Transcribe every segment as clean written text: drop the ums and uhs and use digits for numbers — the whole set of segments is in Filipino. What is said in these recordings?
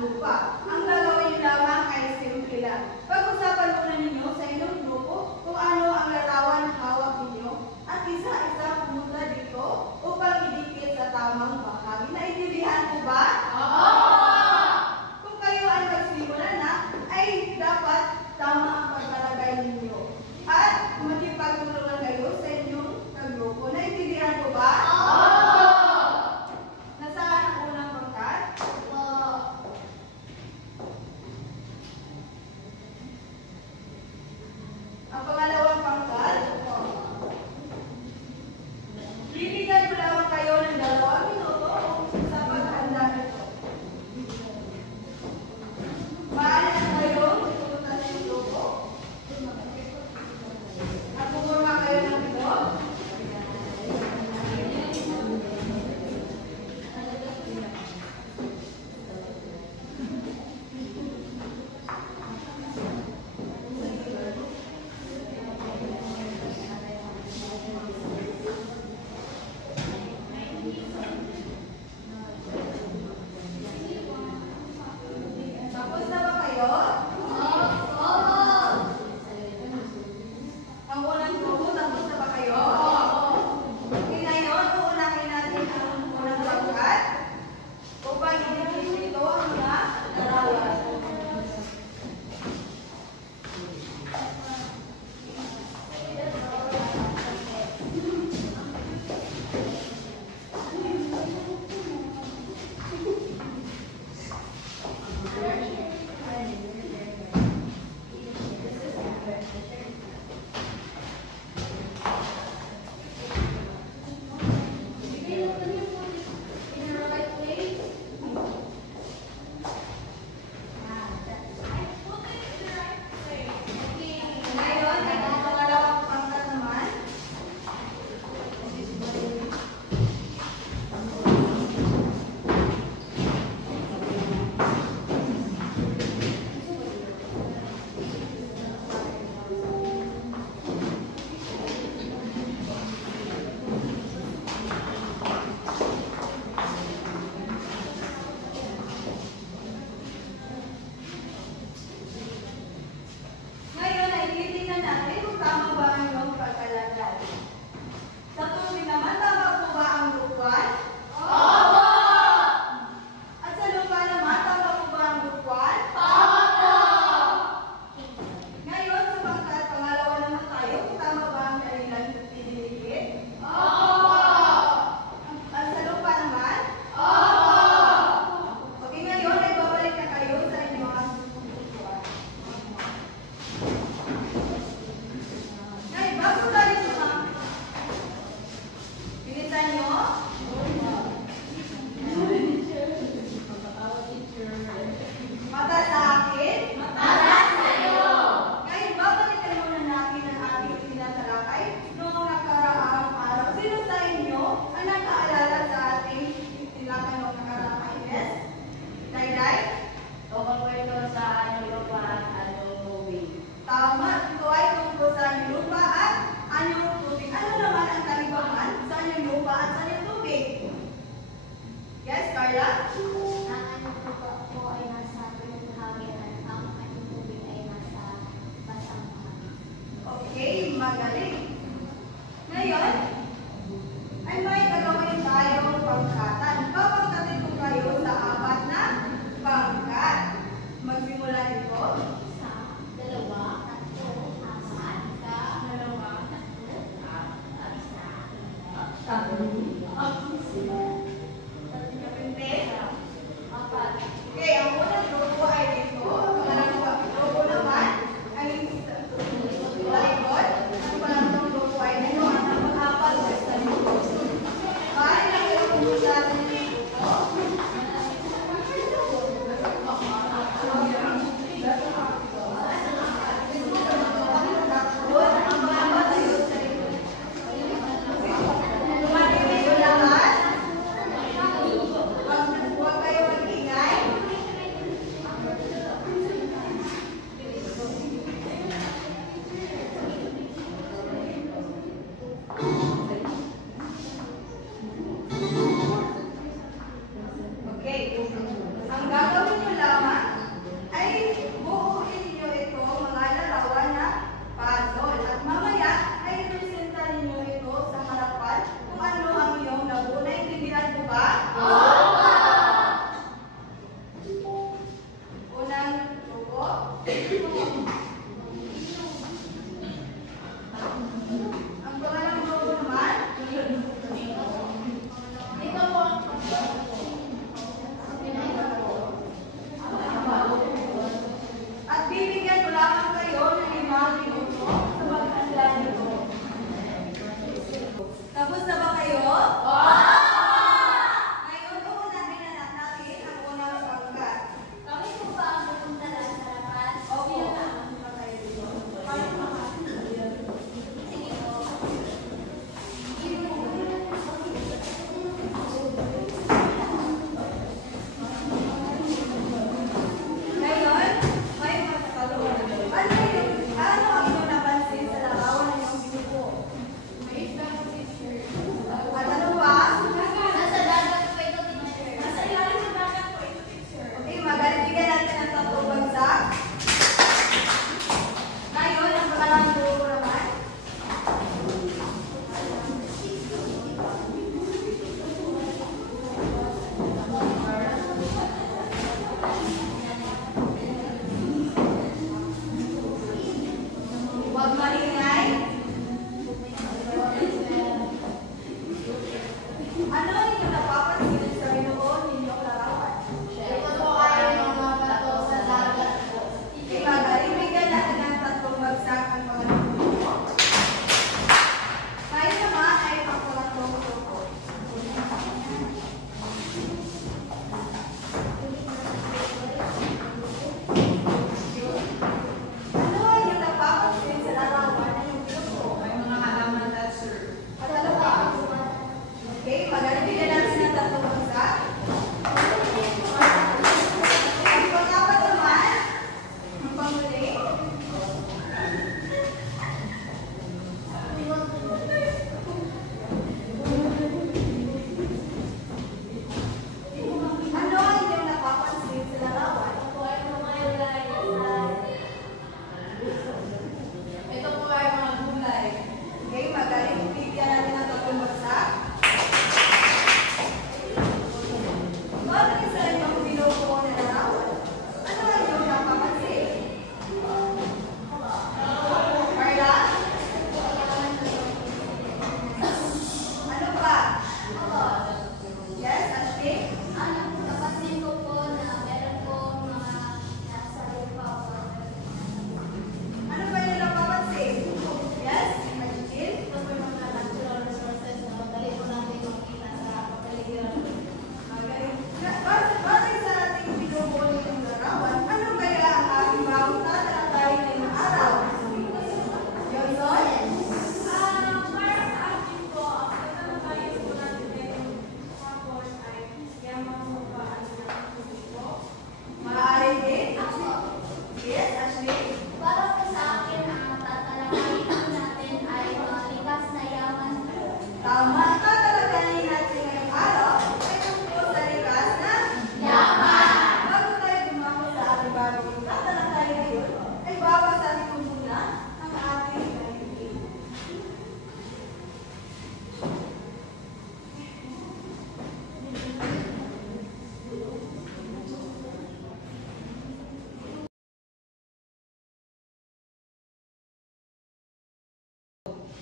lupa. Ang gagawin niyo lamang ay simple lang. Pag-usapan muna ninyo sa inyong grupo kung ano ang larawan na hawak ninyo at isa-isa pumunta dito upang idikit sa tamang bahagi. Naintindihan po ba? Oo! Kung kayo ay magsimula na, ay dapat tama ang pagkalagay ninyo. At makipagtulungan kayo sa inyong kagrupo. Naintindihan po ba? Oo! Nasaan ang unang pangkat? Oo. Ang pangalawang pangkat? Bibigyan ko lamang kayo ng 2 minuto sa paghanda nito. Maaari na kayo pupunta sa inyong grupo. At pumurma kayo ng ito. Tapos na ba kayo? Oo! Ang unang grupo, tapos na ba kayo? Oo! Ngayon, uunahin natin ang unang pangkat upang idikit nito ang mga larawan.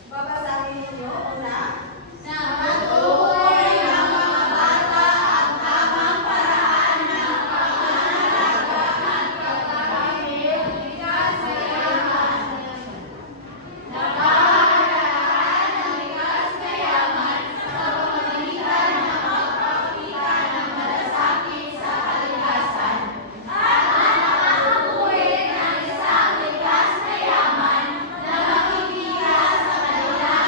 Babasahin ninyo una. Matukoy ng mga bata ang tamang paraan ng pangangalaga at pagkakahit likas na yaman. Nakahalaan ng likas na yaman sa pamamagitan ng pagpapakita ng malasakit sa kalikasan. At nakakabuhi ng isang likas na yaman na makikita sa kanilang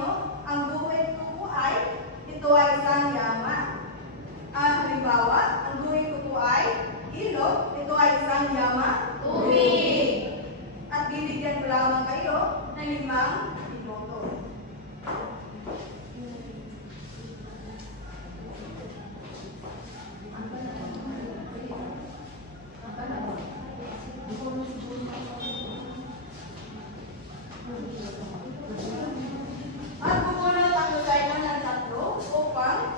ninyo, ang guhit ko po ay, ito ay isang yaman. Halimbawa, ang guhit ko po ay ilog, ito ay isang yaman. Tubig. At bibigyan ko lamang kayo ng 5 minuto. At bubunot ang Lucainon ng 3 upang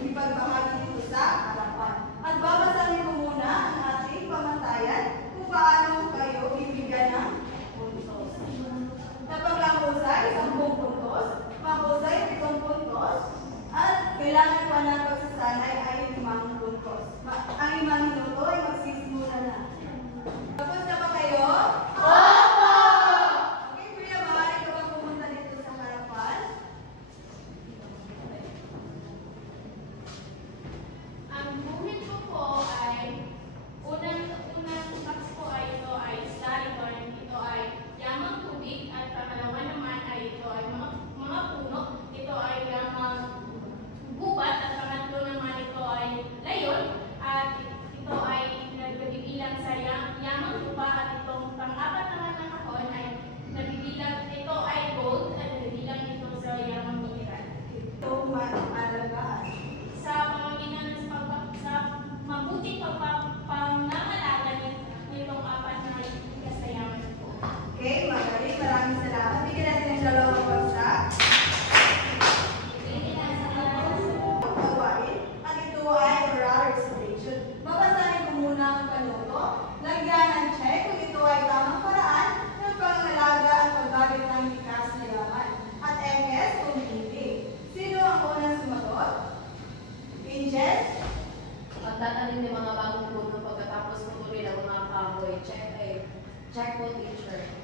ipagbahagi dito sa harapan. At babasahin ko muna ang ating pamantayan kung paano kayo bibigyan ng puntos. Kapag lang husay, 10 puntos, mahusay, 7 puntos, at kailangan pa na pagsasanay ay 5 puntos. Ang 5 minuto ay magsisimula na. Tapos na ba kayo? Opo! Okay, kuya, maaari ka ba pumunta dito sa harapan? Ang guhit ko po ay unang box po ay ito ay isla, ito ay yamang tubig, at pangalawa naman ay ito ay mga puno, ito ay yamang gubat, at pangatlo naman ito ay layon, at ito ay nagbibilang sa yamang lupa, at itong pang-apat naman na kahon ay nabibilang, ito ay gold, at nabibilang ito sa yamang mineral. Ito, maalagaan. Sa pamamagitan ng sa mabuting pangangalaga nitong 4 na kasayaman po. Okay, magaling. Maraming salamat. Bigyan natin ng 2 bagsak. Gawain. At ito ay oral recitation. Babasahin ko muna ang panuto. Lagyan ng check kung ito ay tamang paraan ng pangangalaga at pagbabit ng likas na yaman. At MS kung hindi. Sino ang unang sumagot? Angel? Pagtatanim ng mga bagong puno pagkatapos putulin ang mga kahoy. Check po, teacher.